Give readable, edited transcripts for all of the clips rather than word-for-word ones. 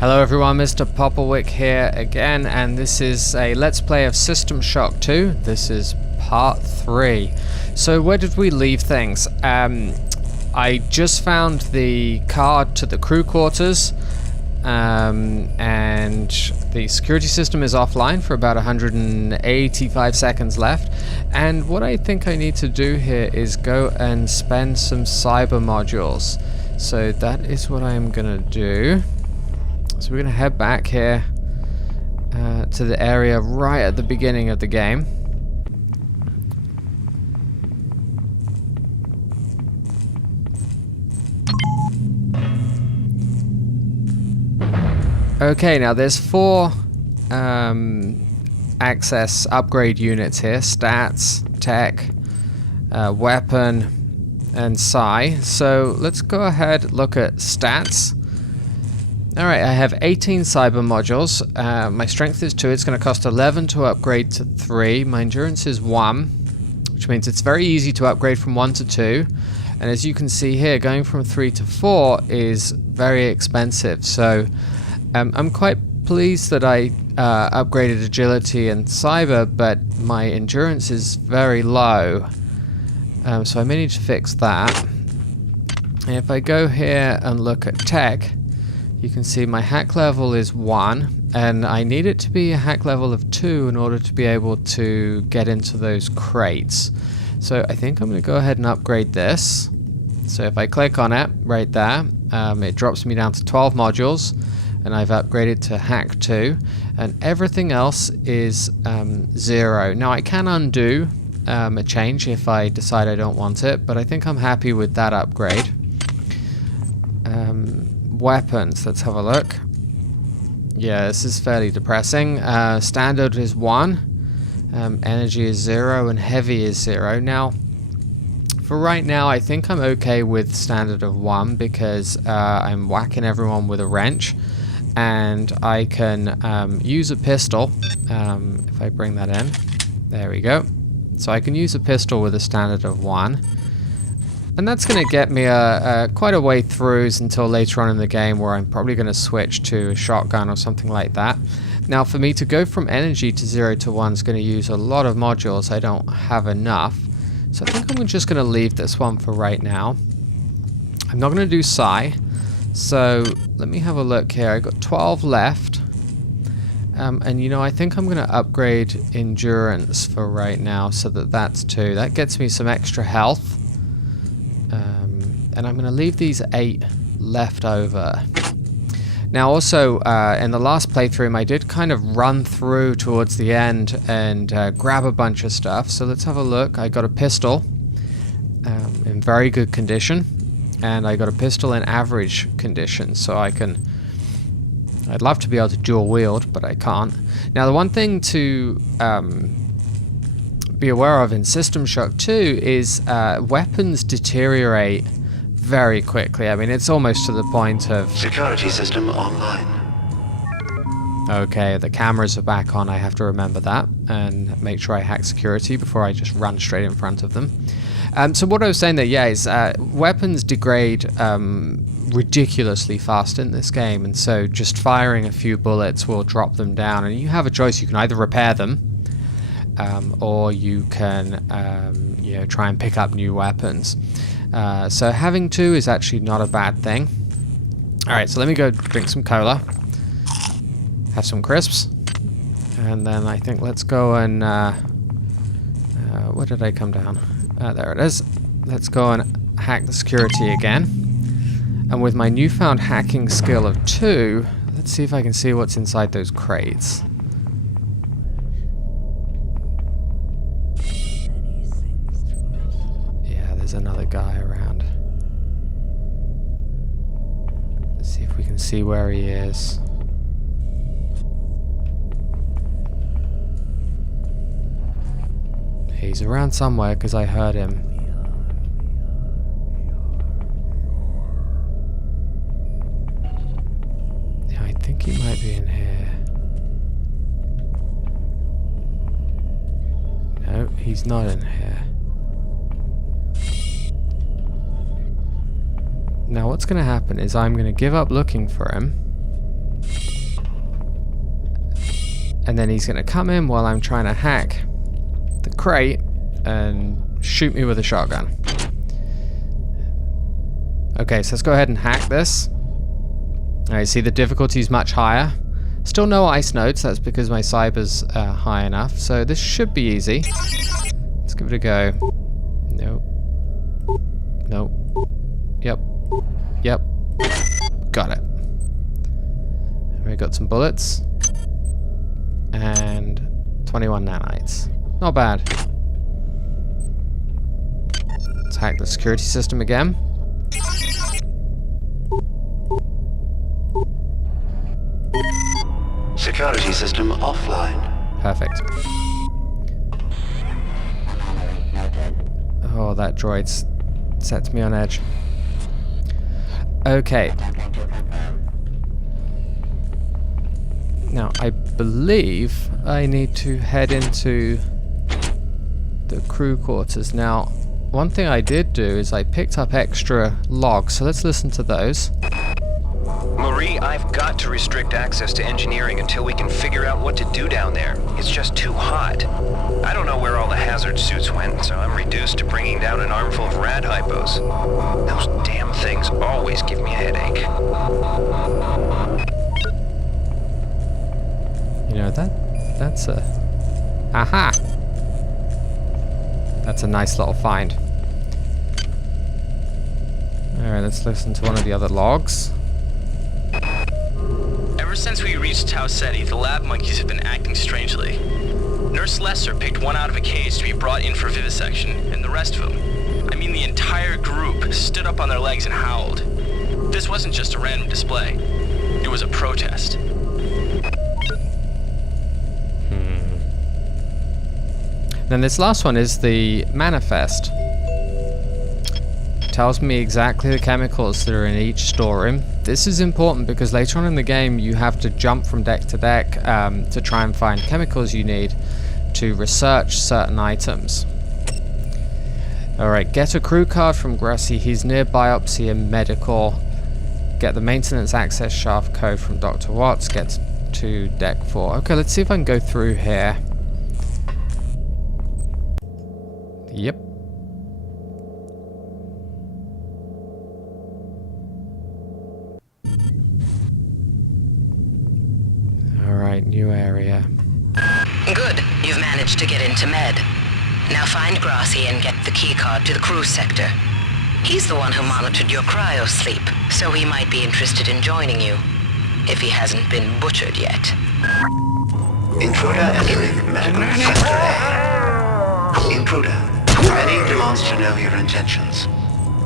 Hello everyone, MrPopplewick here again, and this is a Let's Play of System Shock 2. This is part 3. So where did we leave things? I just found the card to the crew quarters, and the security system is offline for about 185 seconds left. And what I think I need to do here is go and spend some cyber modules. So that is what I am gonna do. So we're going to head back here to the area right at the beginning of the game. Okay, now there's 4 access upgrade units here: stats, tech, weapon, and psi. So let's go ahead, look at stats. Alright, I have 18 cyber modules. My strength is 2. It's going to cost 11 to upgrade to 3. My endurance is 1, which means it's very easy to upgrade from 1 to 2. And as you can see here, going from 3 to 4 is very expensive. So I'm quite pleased that I upgraded agility and cyber, but my endurance is very low. So I may need to fix that. And if I go here and look at tech, you can see my hack level is 1, and I need it to be a hack level of 2 in order to be able to get into those crates. So I think I'm going to go ahead and upgrade this. So if I click on it right there, it drops me down to 12 modules, and I've upgraded to hack 2, and everything else is 0. Now I can undo a change if I decide I don't want it, but I think I'm happy with that upgrade. Weapons, let's have a look. Yeah, this is fairly depressing. Standard is 1, energy is 0, and heavy is 0. Now, for right now, I think I'm okay with standard of 1 because I'm whacking everyone with a wrench, and I can use a pistol. If I bring that in, there we go. So I can use a pistol with a standard of 1. And that's going to get me quite a way through until later on in the game, where I'm probably going to switch to a shotgun or something like that. Now, for me to go from energy to 0 to 1 is going to use a lot of modules. I don't have enough. So I think I'm just going to leave this one for right now. I'm not going to do psi. So let me have a look here. I've got 12 left. And you know, I think I'm going to upgrade endurance for right now so that that's 2. That gets me some extra health. And I'm going to leave these 8 left over. Now also, in the last playthrough, I did kind of run through towards the end and grab a bunch of stuff. So let's have a look. I got a pistol in very good condition, and I got a pistol in average condition. So I'd love to be able to dual wield, but I can't. Now the one thing to be aware of in System Shock 2 is weapons deteriorate very quickly. I mean, it's almost to the point of... Security system online. Okay, the cameras are back on. I have to remember that and make sure I hack security before I just run straight in front of them. So what I was saying there, yeah, is weapons degrade ridiculously fast in this game, and so just firing a few bullets will drop them down, and you have a choice. You can either repair them, or you can you know, try and pick up new weapons. So having 2 is actually not a bad thing. Alright, so let me go drink some cola, have some crisps, and then I think let's go and where did I come down? There it is. Let's go and hack the security again. And with my newfound hacking skill of 2, let's see if I can see what's inside those crates. Another guy around. Let's see if we can see where he is. He's around somewhere because I heard him. Yeah, I think he might be in here. No, he's not in here. Now what's going to happen is I'm going to give up looking for him, And then he's going to come in while I'm trying to hack the crate and shoot me with a shotgun. Okay, so let's go ahead and hack this. Alright, see the difficulty is much higher. Still no ice nodes, that's because my cyber's high enough. So this should be easy. Let's give it a go. Nope. Nope. Yep. Yep. Got it. We got some bullets. And 21 nanites. Not bad. Let's hack the security system again. Security system offline. Perfect. Oh, that droid sets me on edge. Okay. Now, I believe I need to head into the crew quarters. Now, one thing I did do is I picked up extra logs, so let's listen to those. Marie, I've got to restrict access to engineering until we can figure out what to do down there. It's just too hot. I don't know where all the hazard suits went, so I'm reduced to bringing down an armful of rad hypos. Those damn things always give me a headache. You know, that's a... Aha! That's a nice little find. Alright, let's listen to one of the other logs. Ever since we reached Tau Ceti, the lab monkeys have been acting strangely. Nurse Lesser picked one out of a cage to be brought in for vivisection, and the rest of them, I mean the entire group, stood up on their legs and howled. This wasn't just a random display. It was a protest. Then this last one is the manifest. Tells me exactly the chemicals that are in each storeroom. This is important because later on in the game you have to jump from deck to deck to try and find chemicals you need to research certain items. Alright, get a crew card from Grassy. He's near biopsy and medical. Get the maintenance access shaft code from Dr. Watts. Get to deck 4. Okay, let's see if I can go through here. Yep. Alright, new area. Good. You've managed to get into Med. Now find Grassi and get the keycard to the cruise sector. He's the one who monitored your cryo sleep, so he might be interested in joining you, if he hasn't been butchered yet. Intruder entering medical sector A. Intruder, Penny demands to know your intentions.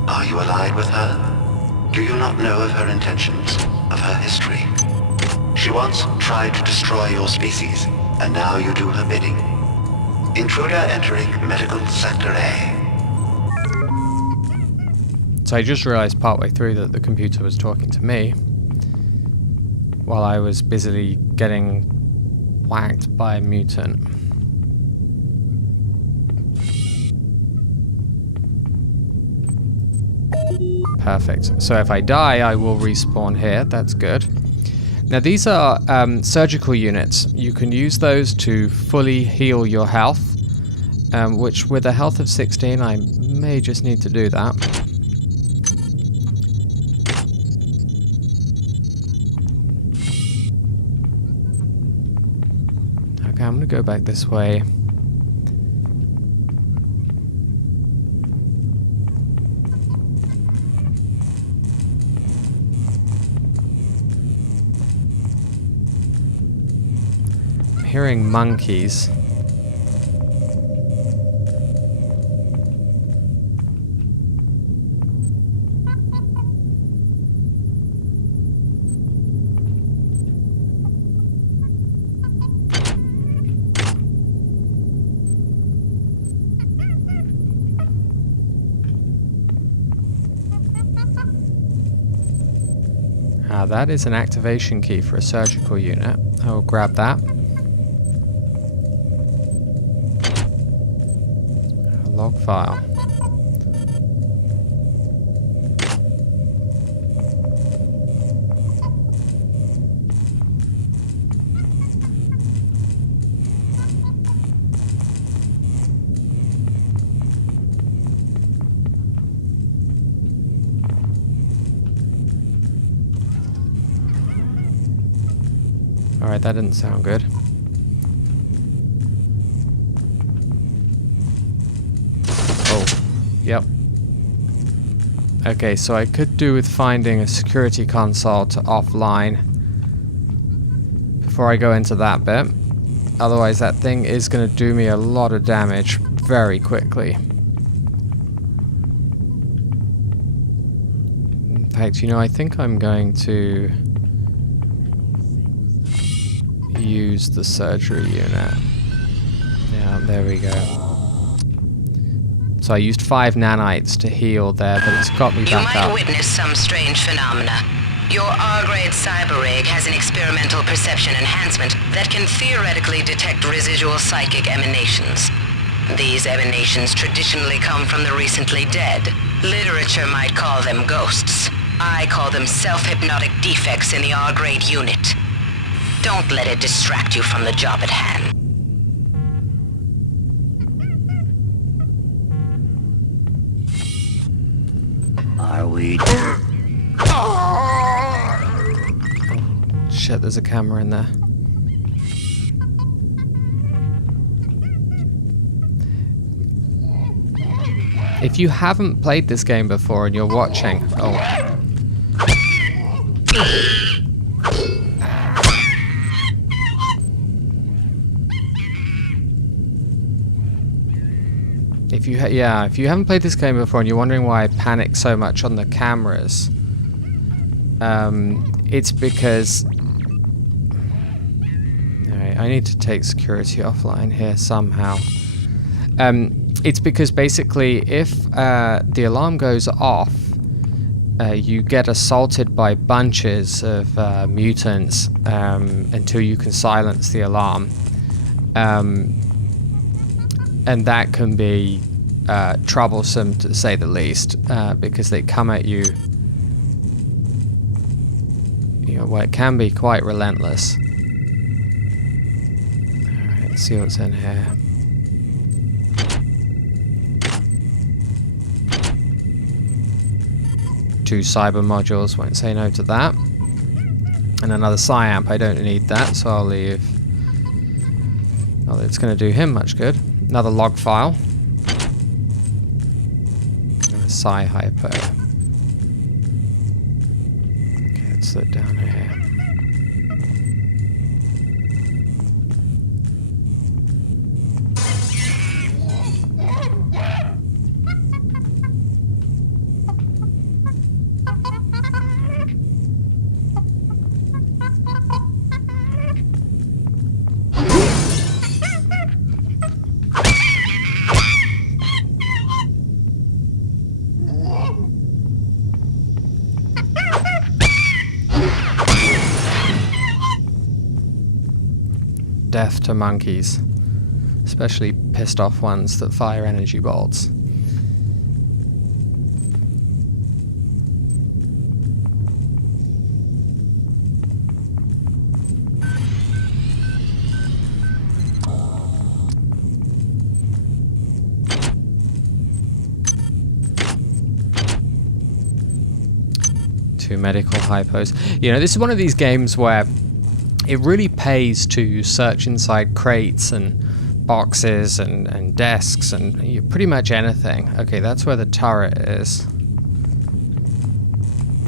Are you allied with her? Do you not know of her intentions, of her history? She once tried to destroy your species, and now you do her bidding. Intruder entering medical sector A. So I just realized partway through that the computer was talking to me while I was busily getting whacked by a mutant. Perfect. So if I die, I will respawn here. That's good. Now these are surgical units. You can use those to fully heal your health, which with a health of 16, I may just need to do that. Okay, I'm gonna go back this way. Hearing monkeys. That is an activation key for a surgical unit. I will grab that. Log file. Alright, that didn't sound good. Oh, yep. Okay, so I could do with finding a security console to offline before I go into that bit. Otherwise, that thing is going to do me a lot of damage very quickly. In fact, you know, I think I'm going to use the surgery unit. Yeah, there we go. So I used 5 nanites to heal there, but it's got me back up. You might witness some strange phenomena. Your R-grade cyber rig has an experimental perception enhancement that can theoretically detect residual psychic emanations. These emanations traditionally come from the recently dead. Literature might call them ghosts. I call them self-hypnotic defects in the R-grade unit. Don't let it distract you from the job at hand. Are we... Shit, there's a camera in there. If you haven't played this game before and you're watching... Oh. If you haven't played this game before and you're wondering why I panic so much on the cameras, it's because... Alright, I need to take security offline here somehow. It's because basically if the alarm goes off, you get assaulted by bunches of mutants until you can silence the alarm. And that can be troublesome, to say the least, because they come at you, well, it can be quite relentless. Alright, let's see what's in here. Two cyber modules, won't say no to that. And another psyamp, I don't need that, so I'll leave. Not that it's going to do him much good. Another log file. And a psi hypo. Okay, let's look down here. Death to monkeys, especially pissed off ones that fire energy bolts. Two medical hypos. You know, this is one of these games where it really pays to search inside crates and boxes and desks and pretty much anything. Okay, that's where the turret is.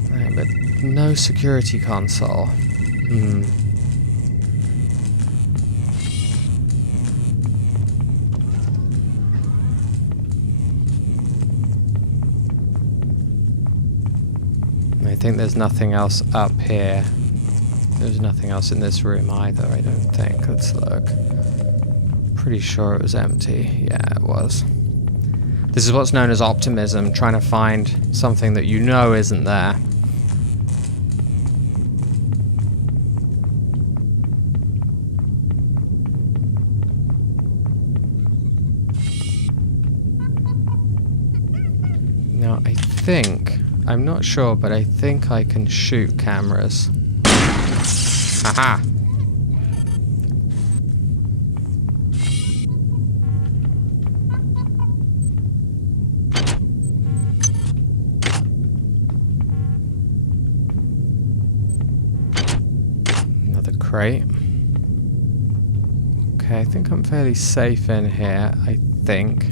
Right, but no security console. I think there's nothing else up here. There's nothing else in this room either, I don't think. Let's look. Pretty sure it was empty. Yeah, it was. This is what's known as optimism, trying to find something that you know isn't there. Now, I think... I'm not sure, but I think I can shoot cameras. Haha! Another crate. Okay, I think I'm fairly safe in here, I think.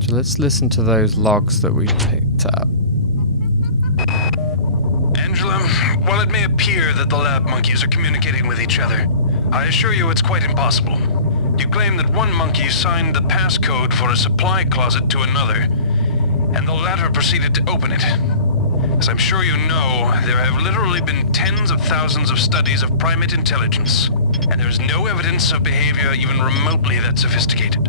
So let's listen to those logs that we picked up. Angela, while it may appear that the lab monkeys are communicating with each other, I assure you it's quite impossible. You claim that one monkey signed the passcode for a supply closet to another, and the latter proceeded to open it. As I'm sure you know, there have literally been tens of thousands of studies of primate intelligence, and there's no evidence of behavior even remotely that sophisticated.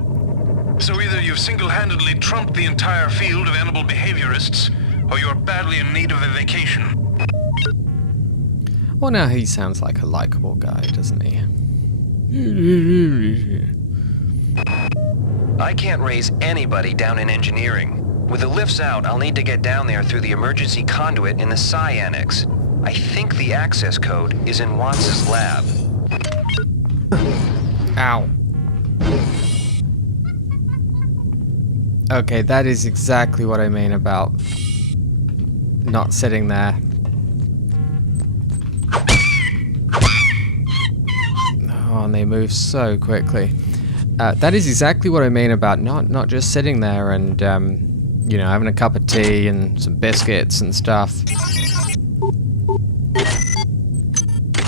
So either you've single-handedly trumped the entire field of animal behaviorists, or you're badly in need of a vacation. Well, now he sounds like a likable guy, doesn't he? I can't raise anybody down in engineering. With the lifts out, I'll need to get down there through the emergency conduit in the Psi Annex. I think the access code is in Watts' lab. Ow. Okay, that is exactly what I mean about not sitting there. Oh, and they move so quickly. That is exactly what I mean about not just sitting there and, you know, having a cup of tea and some biscuits and stuff.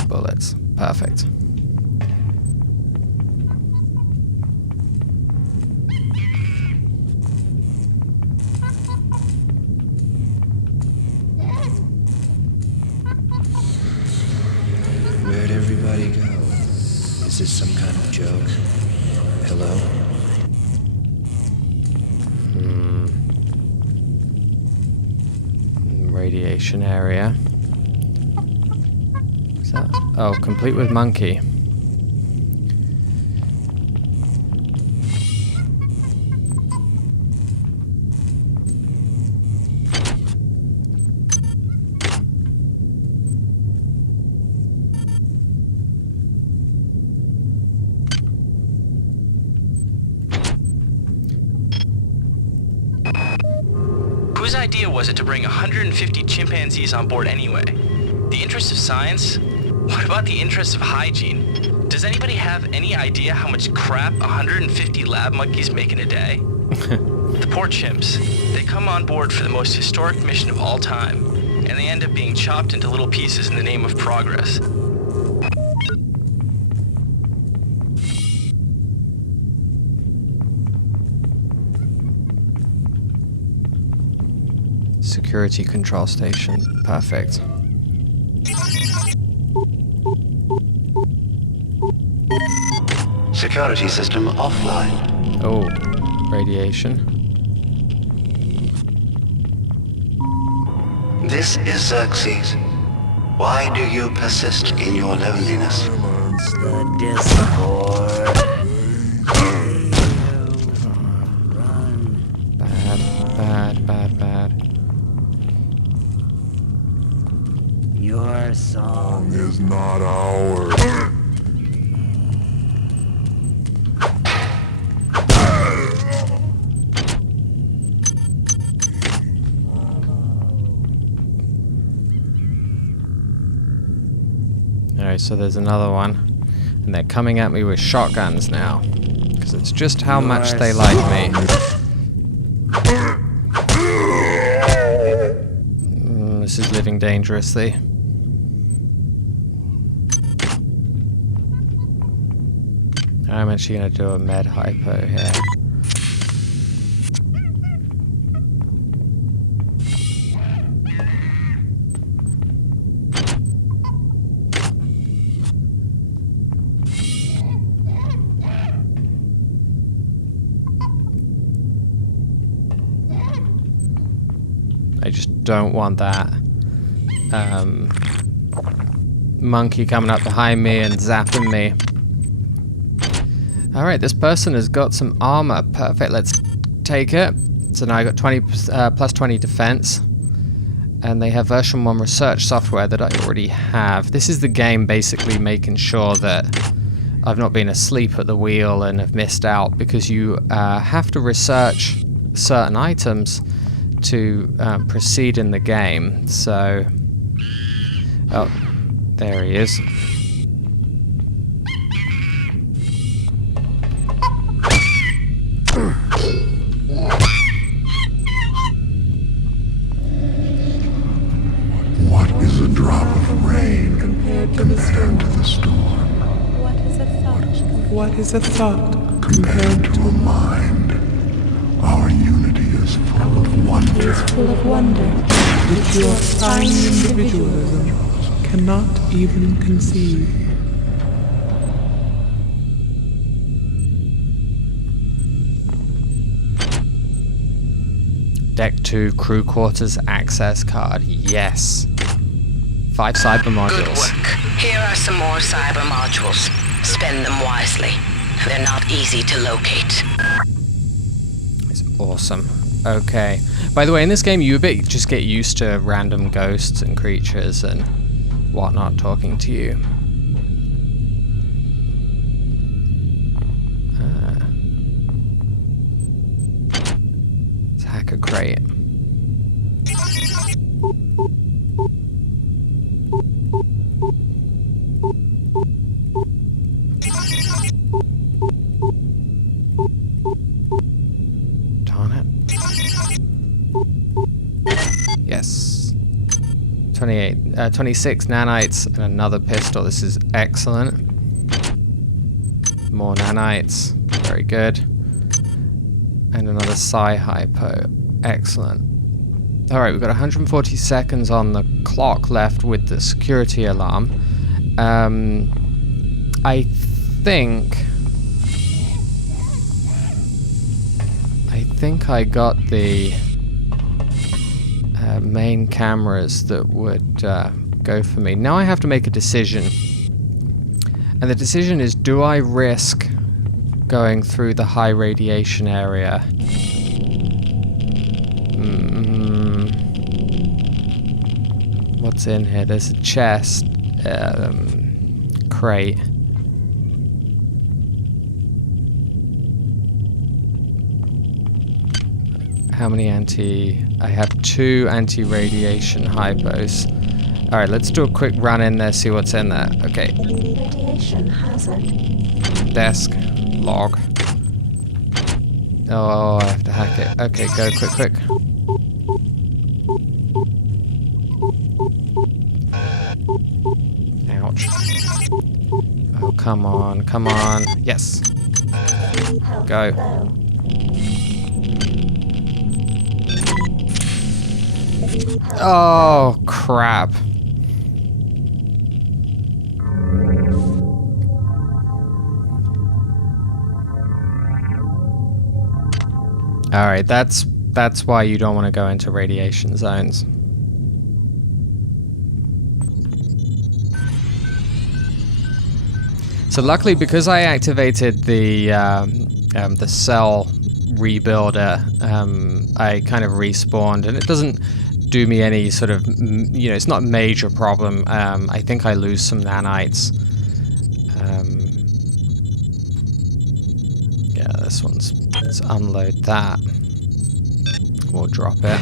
Bullets. Perfect. Where'd everybody go? Is this some kind of joke? Hello? Radiation area. Is that? Oh, complete with monkey. Whose idea was it to bring 150 chimpanzees on board anyway? The interest of science? What about the interest of hygiene? Does anybody have any idea how much crap 150 lab monkeys make in a day? The poor chimps. They come on board for the most historic mission of all time, and they end up being chopped into little pieces in the name of progress. Security control station. Perfect. Security system offline. Oh, radiation. This is Xerxes. Why do you persist in your loneliness? The Discord. Bad. Your song is not ours. Alright, so there's another one. And they're coming at me with shotguns now. Because it's just how much they like me. This is living dangerously. I'm actually going to do a med hypo here. I just don't want that monkey coming up behind me and zapping me. Alright, this person has got some armor. Perfect, let's take it. So now I got 20 plus 20 defense. And they have version 1 research software that I already have. This is the game basically making sure that I've not been asleep at the wheel and have missed out, because you have to research certain items to proceed in the game. So, oh, there he is. compared to the storm? What is a thought? Compared to a mind, our unity is full of wonder. Which your fine individualism cannot even conceive. Deck 2 crew quarters access card. Yes. 5 cyber modules. Good work. Here are some more cyber modules. Spend them wisely. They're not easy to locate. It's awesome. Okay. By the way, in this game, you just get used to random ghosts and creatures and whatnot talking to you. It's hacker crate. Yes. 26 nanites and another pistol. This is excellent. More nanites. Very good. And another Psi-Hypo. Excellent. Alright, we've got 140 seconds on the clock left with the security alarm. I think I got the main cameras that would go for me. Now I have to make a decision. And the decision is, do I risk going through the high radiation area? What's in here? There's a chest. Crate. How many I have 2 anti-radiation hypos. Alright, let's do a quick run in there, see what's in there. Okay. Radiation hazard. Desk. Log. Oh, I have to hack it. Okay, go quick. Ouch. Oh, come on. Yes. Go. Oh, crap. Alright, that's why you don't want to go into radiation zones. So luckily, because I activated the cell rebuilder, I kind of respawned, and it doesn't do me any sort of, it's not a major problem. I think I lose some nanites. Yeah, this one's, let's unload that. We'll drop it.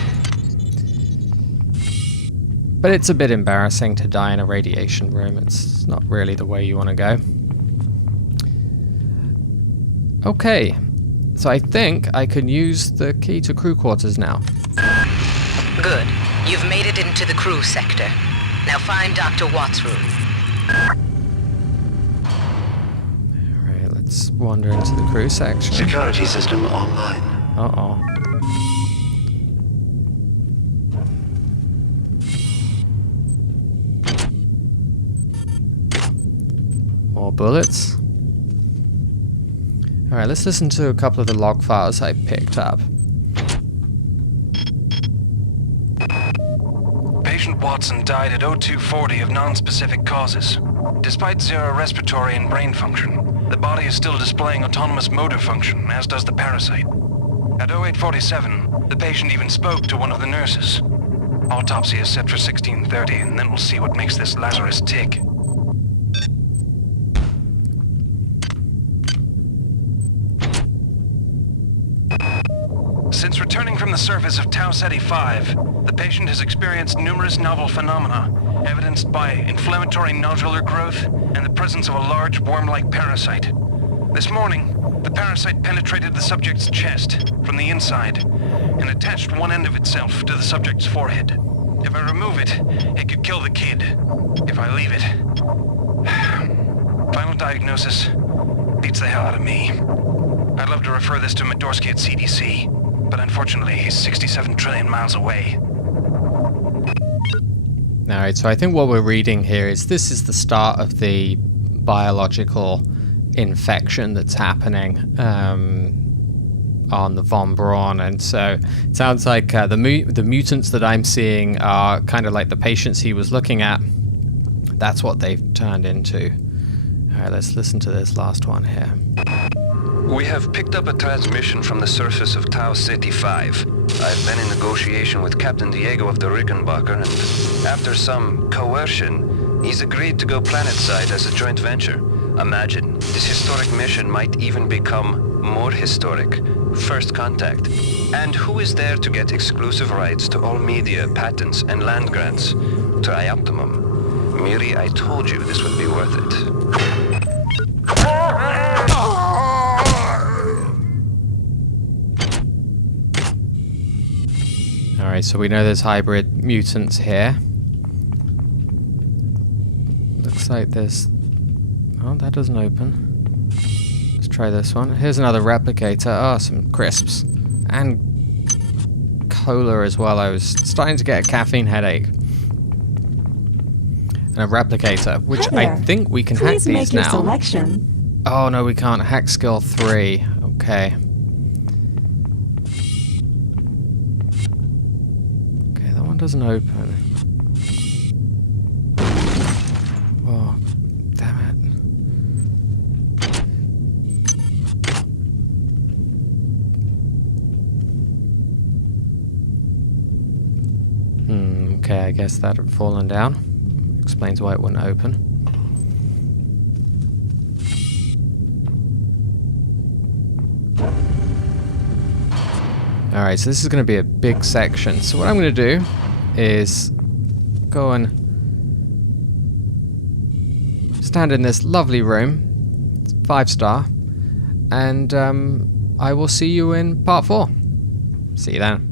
But it's a bit embarrassing to die in a radiation room. It's not really the way you want to go. Okay, so I think I can use the key to crew quarters now. Good. You've made it into the crew sector. Now find Dr. Watt's room. Alright, let's wander into the crew section. Security system online. Uh-oh. More bullets. Alright, let's listen to a couple of the log files I picked up. Patient Watson died at 0240 of non-specific causes. Despite zero respiratory and brain function, the body is still displaying autonomous motor function, as does the parasite. At 0847, the patient even spoke to one of the nurses. Autopsy is set for 1630, and then we'll see what makes this Lazarus tick. Since returning from the surface of Tau Ceti 5, the patient has experienced numerous novel phenomena, evidenced by inflammatory nodular growth and the presence of a large worm-like parasite. This morning, the parasite penetrated the subject's chest from the inside and attached one end of itself to the subject's forehead. If I remove it, it could kill the kid. If I leave it, Final diagnosis beats the hell out of me. I'd love to refer this to Medorsky at CDC, but unfortunately he's 67 trillion miles away. Alright, so I think what we're reading here is this is the start of the biological infection that's happening on the Von Braun, and so it sounds like the mutants that I'm seeing are kind of like the patients he was looking at. That's what they've turned into. Alright, let's listen to this last one here. We have picked up a transmission from the surface of Tau Ceti 5. I've been in negotiation with Captain Diego of the Rickenbacker, and after some coercion, he's agreed to go planetside as a joint venture. Imagine, this historic mission might even become more historic. First contact. And who is there to get exclusive rights to all media, patents, and land grants? Trioptimum. Miri, I told you this would be worth it. Alright, so we know there's hybrid mutants here. Looks like there's... Oh, that doesn't open. Let's try this one. Here's another replicator. Oh, some crisps. And cola as well. I was starting to get a caffeine headache. And a replicator, which I think we can hack these now. Selection. Oh, no, we can't. Hack skill 3. Okay. Doesn't open. Oh, damn it. Okay, I guess that had fallen down. Explains why it wouldn't open. Alright, so this is going to be a big section. So what I'm going to do is go and stand in this lovely room, 5-star, and I will see you in part 4. See you then.